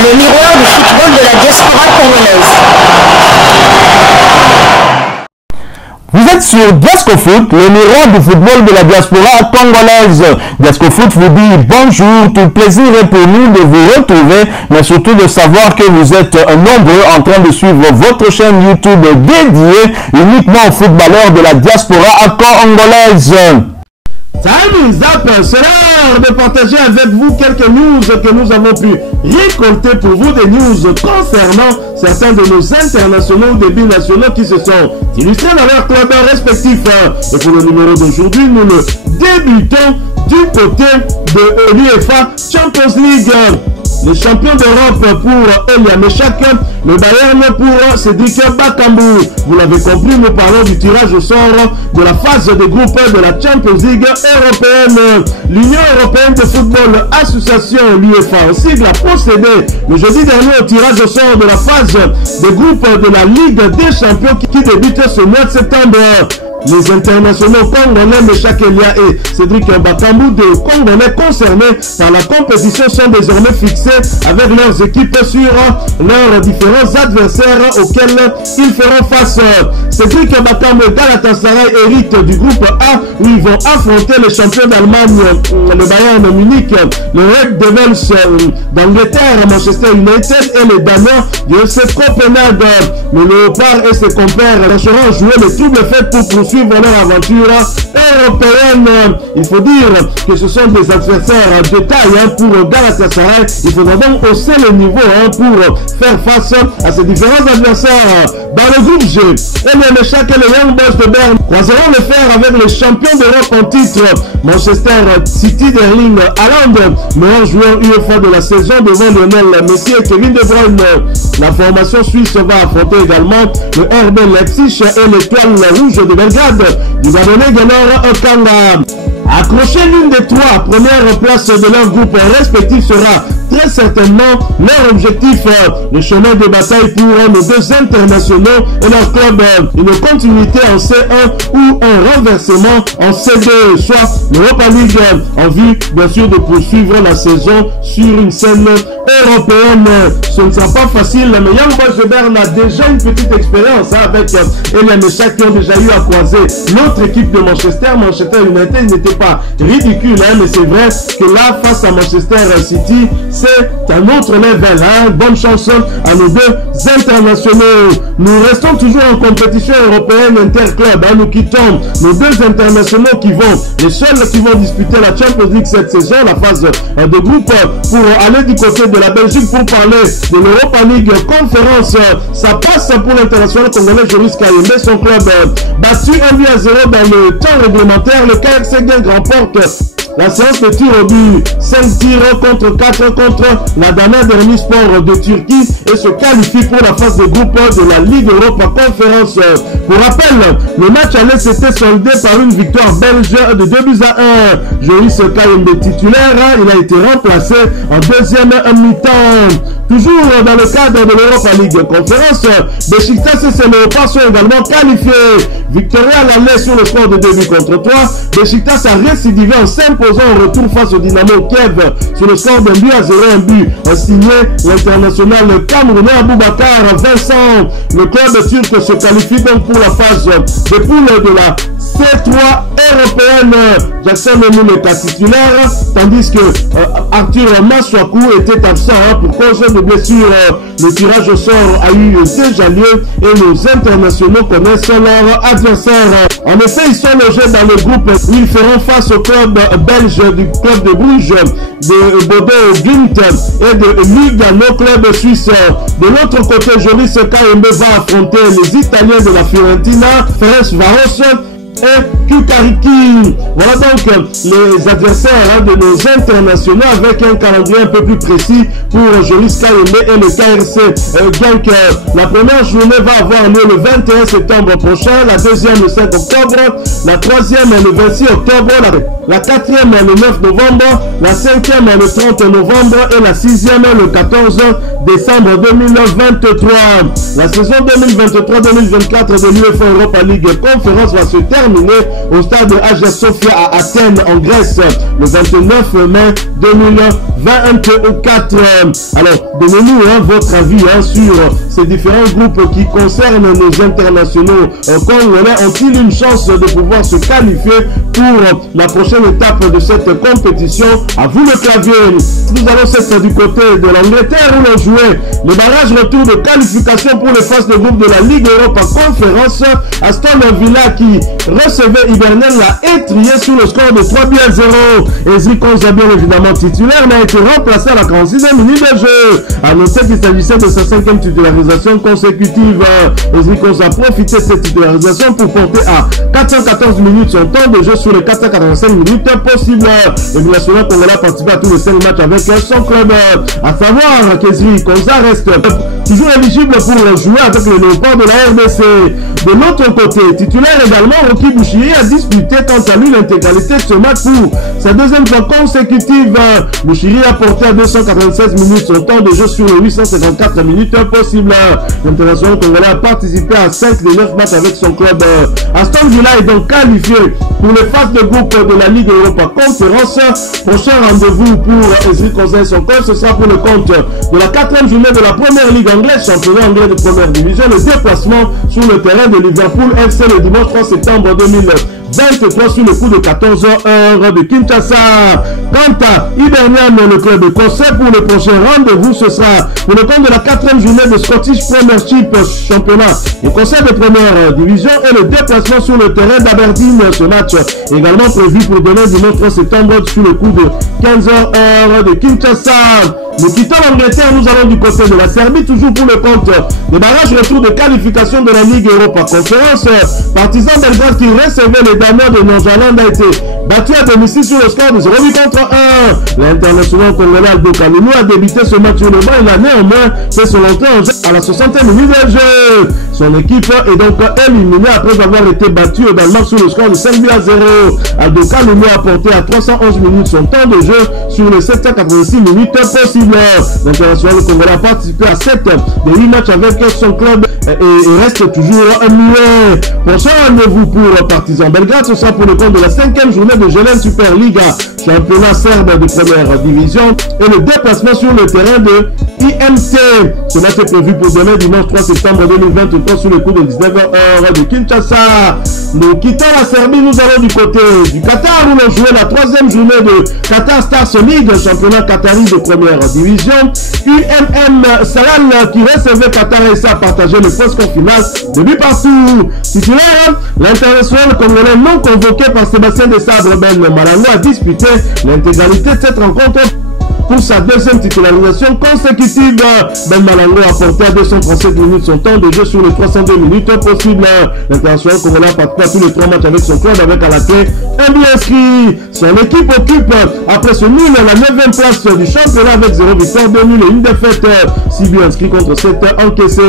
le miroir du football de la diaspora congolaise. Vous êtes sur Diasco Foot, le miroir du football de la diaspora congolaise. Diasco Foot vous dit bonjour, tout plaisir est pour nous de vous retrouver, mais surtout de savoir que vous êtes nombreux en train de suivre votre chaîne YouTube dédiée uniquement aux footballeurs de la diaspora congolaise. Salut Zap, c'est l'heure de partager avec vous quelques news que nous avons pu récolter pour vous, des news concernant certains de nos internationaux des binationaux qui se sont illustrés dans leurs clubs respectifs. Et pour le numéro d'aujourd'hui, nous le débutons du côté de l'UEFA Champions League. Les champions d'Europe pour Elia Meshak, le Bayern pour Cédric Bakambu. Vous l'avez compris, nous parlons du tirage au sort de la phase de groupe de la Champions League européenne. L'Union européenne de football association, l'UEFA, en sigle, a procédé le jeudi dernier au tirage au sort de la phase de groupe de la Ligue des champions qui débute ce mois de septembre. Les internationaux congolais Meshak Elia et Cédric Bakambu, deux Congolais concernés par la compétition, sont désormais fixés avec leurs équipes sur leurs différents adversaires auxquels ils feront face. Cédric Bakambu et Galatasaray héritent du groupe A où ils vont affronter les champions d'Allemagne, le Bayern Munich, le Red Devils d'Angleterre, Manchester United et les Danois du FC Copenhague. Le Léopard et ses compères chercheront jouer le double fait pour poursuivre leur aventure européenne. Il faut dire que ce sont des adversaires de taille pour Galatasaray. Il faudra donc hausser le niveau pour faire face à ces différents adversaires. Dans le groupe G, Elia Meshak et les Young Boys de Berne croiseront le fer avec les champions d'Europe en titre, Manchester City d'Erling Haaland, meilleur joueur UEFA de la saison devant Lionel Messi et Kevin De Bruyne. La formation suisse va affronter également le RB Leipzig et l'étoile rouge de Belgrade du Gabonais Guelor Okanga. Accrocher l'une des trois premières places de leur groupe respectif sera très certainement leur objectif. Le chemin de bataille pour nos deux internationaux et leur club, une continuité en C1 ou un renversement en C2, soit l'Europa League, en vue bien sûr de poursuivre la saison sur une scène européenne. Ce ne sera pas facile, mais Young Boys de Berne a déjà une petite expérience avec Elia Meshak qui ont déjà eu à croiser l'autre équipe de Manchester United. Il n'était pas ridicule, mais c'est vrai que là, face à Manchester City, c'est un autre level. Bonne chance à nos deux internationaux. Nous restons toujours en compétition européenne interclub. Nous quittons nos deux internationaux qui vont, les seuls qui vont disputer la Champions League cette saison, la phase de groupe, pour aller du côté de la Belgique pour parler de l'Europa League conférence. Ça passe pour l'international congolais Joris Kayembe, son club battu 1-0 dans le temps réglementaire. Le KRC Genk remporte la séance de tir au but, 5 tirs contre 4 contre la Dana Dermi Sport de Turquie et se qualifie pour la phase de groupe de la Ligue Europa Conférence. Pour rappel, le match allait s'était soldé par une victoire belge de 2-1. Joris Kayembe titulaire, il a été remplacé en deuxième mi-temps. Toujours dans le cadre de l'Europa League Conférence, Besiktas et ses Léopards sont également qualifiés. Victoria à l'aller sur le score de 2 buts contre 3. Besiktas a récidivé en s'imposant en retour face au Dynamo Kiev sur le score d'un but à 0, un but signé l'international camerounais Aboubakar Vincent. Le club turc se qualifie donc pour la phase de poule de la C3 européenne. Jackson Memoun est titulaire, tandis que Arthur Maswaku était absent pour cause de blessure. Le tirage au sort a eu déjà lieu et nos internationaux connaissent leur adversaire. En effet, ils sont logés dans le groupe où ils feront face au club belge du club de Bruges, de Bordeaux Glimt et de Lugano, club suisse. De l'autre côté, Joris Kayembe va affronter les Italiens de la Fiorentina, Ferencvaros et Kukariki. Voilà donc les adversaires de nos internationaux avec un calendrier un peu plus précis pour Joris Kayembe et le KRC Genk. La première journée va avoir lieu le 21 septembre prochain, la deuxième le 5 octobre, la troisième le 26 octobre, la quatrième le 9 novembre, la cinquième le 30 novembre et la sixième le 14 décembre 2023. La saison 2023-2024 de l'UEFA Europa League Conférence va se terminer au stade Hagia Sophia à Athènes en Grèce le 29 mai 2023. 24. Alors, donnez-nous votre avis sur ces différents groupes qui concernent nos internationaux congolais. Ont-ils une chance de pouvoir se qualifier pour la prochaine étape de cette compétition? À vous le clavier. Nous allons cette du côté de l'Angleterre où l'on jouait le barrage retour de qualification pour les phases de groupe de la Ligue Europa Conférence. Aston Villa qui recevait Hibernian l'a étrié sur le score de 3-0. Ezri Konza, bien évidemment titulaire, mais a été remplacé à la 46e minute de jeu. À noter qu'il s'agissait de sa 5e titularisation consécutive. Ezri Konza a profité de cette titularisation pour porter à 414 minutes son temps de jeu sur les 485 minutes possibles. Le national congolais a participé à tous les 5 matchs avec son club. À savoir qu'Ezri Konza reste toujours éligible pour jouer avec le Léopard de la RDC. De l'autre côté, titulaire également, Rocky Bouchiri a disputé quant à lui l'intégralité de ce match pour sa deuxième fois consécutive. Bouchiri a porté à 296 minutes son temps de jeu sur les 854 minutes possibles. L'international congolais a participé à 5 des 9 matchs avec son club. Aston Villa est donc qualifié pour les phases de groupe de la Ligue Europa Conférence. Prochain rendez-vous pour Ezri Konza et son club, ce sera pour le compte de la 4e journée de la première ligue anglaise, championnat anglais de première division, le déplacement sur le terrain de Liverpool FC le dimanche 3 septembre 2023 sur le coup de 14h de Kinshasa. Quant à Hibernian, le club écossais, pour le prochain rendez-vous, ce sera pour le compte de la 4e journée de Scottish Premiership, championnat écossais de première division, et le déplacement sur le terrain d'Aberdeen. Ce match également prévu pour demain dimanche 3 septembre sur le coup de 15h de Kinshasa. Nous quittons l'Angleterre, nous allons du côté de la Serbie, toujours pour le compte des barrages retour de qualification de la Ligue Europa Conférence. Partizan Belgrade qui recevait les Danois de Nordjylland a été battu à domicile sur le score de 0,8 contre 1. L'international congolais Aldo Kalulu a débuté ce match sur le banc. Il a néanmoins fait son entrée en jeu à la 60e minute de jeu. Son équipe est donc éliminée après avoir été battue au Danemark sur le score de 5-0. Aldo Kalulu a porté à 311 minutes son temps de jeu sur les 786 minutes possibles. L'international congolais a participé à 7 des 8 matchs avec son club et reste toujours muet. Prochain rendez-vous pour Partizan Belgrade, ce sera pour le compte de la 5e journée de Jelen Superliga, championnat serbe de première division, et le déplacement sur le terrain de IMT. Ce match est prévu pour demain dimanche 3 septembre 2023 sur le coup de 19h de Kinshasa. Nous quittons la Serbie, nous allons du côté du Qatar où l'on jouait la 3e journée de Qatar Stars League, championnat qatari de première division. UMM Salal qui recevait Qatar et ça a partagé le poste final de but partout. Titulaire, l'international congolais non convoqué par Sébastien Desabre, Ben Malango a disputé l'intégralité de cette rencontre. Pour sa deuxième titularisation consécutive, Ben Malango a porté à 237 minutes son temps de jeu sur les 302 minutes possibles. L'international congolais a participé à tous les 3 matchs avec son club avec à la clé un but inscrit. Son équipe occupe, après ce nul, la 9e place du championnat avec 0 victoire, 2 nuls et 1 défaite. 6 buts inscrits contre 7 encaissés.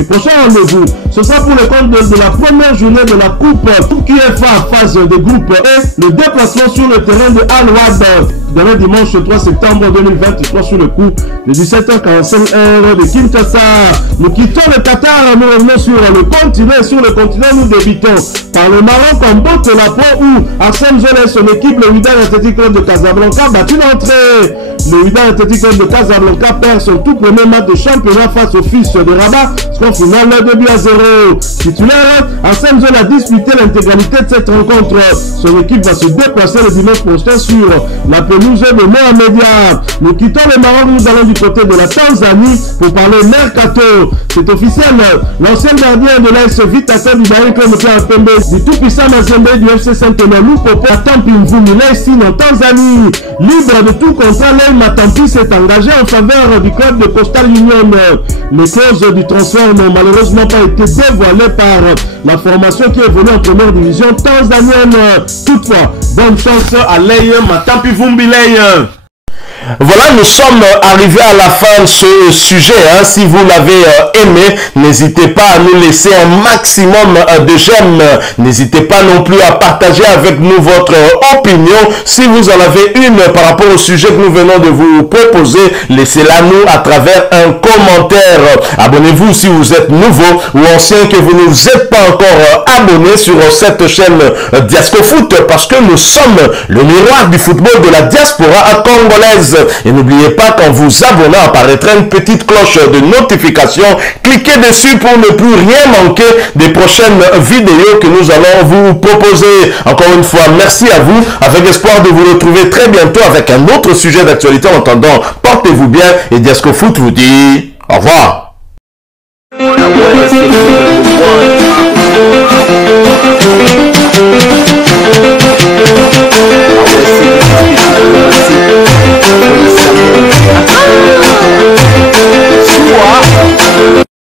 Et prochain rendez-vous, ce sera pour le compte de la première journée de la Coupe QFA phase de groupe et le déplacement sur le terrain de Al-Wad. Demain dimanche 3 septembre 2023 sur le coup de 17h45 de Kinshasa. Nous quittons le Qatar, nous revenons sur le continent. Et sur le continent, nous débutons par le Maroc en Bote-la-Po où Arsène Zola et son équipe, le Wydad Athletic Club de Casablanca, battu d'entrée. Le Wydad Athletic Club de Casablanca perd son tout premier match de championnat face au fils de Rabat. Score final 2-0. Titulaire, Arsène Zola a disputé l'intégralité de cette rencontre. Son équipe va se déplacer le dimanche prochain sur la pelouse de Mohamedia. Nous quittons le Maroc, nous allons du côté de la Tanzanie pour parler mercato. C'est officiel, l'ancien gardien de l'AS Vitesse du Bahreïn Club du tout-puissant Mazembe du FC Saint-Ouen, Lupopo Matampi Mvumi signe en Tanzanie. Libre de tout contrat, Lei Matampi s'est engagé en faveur du club de Coastal Union. Les causes du transfert n'ont malheureusement pas été dévoilées par la formation qui évolue en première division tanzanienne. Toutefois, bonne chance à Lei Matampi Mvumi. Voilà, nous sommes arrivés à la fin de ce sujet. Si vous l'avez aimé, n'hésitez pas à nous laisser un maximum de j'aime. N'hésitez pas non plus à partager avec nous votre opinion. Si vous en avez une par rapport au sujet que nous venons de vous proposer, laissez-la nous à travers un commentaire. Abonnez-vous si vous êtes nouveau ou ancien que vous ne vous êtes pas encore abonné sur cette chaîne Diasco Foot, parce que nous sommes le miroir du football de la diaspora congolaise. Et n'oubliez pas qu'en vous abonnant apparaîtra une petite cloche de notification. Cliquez dessus pour ne plus rien manquer des prochaines vidéos que nous allons vous proposer. Encore une fois, merci à vous, avec espoir de vous retrouver très bientôt avec un autre sujet d'actualité. En attendant, portez-vous bien et Diasco Foot vous dit au revoir.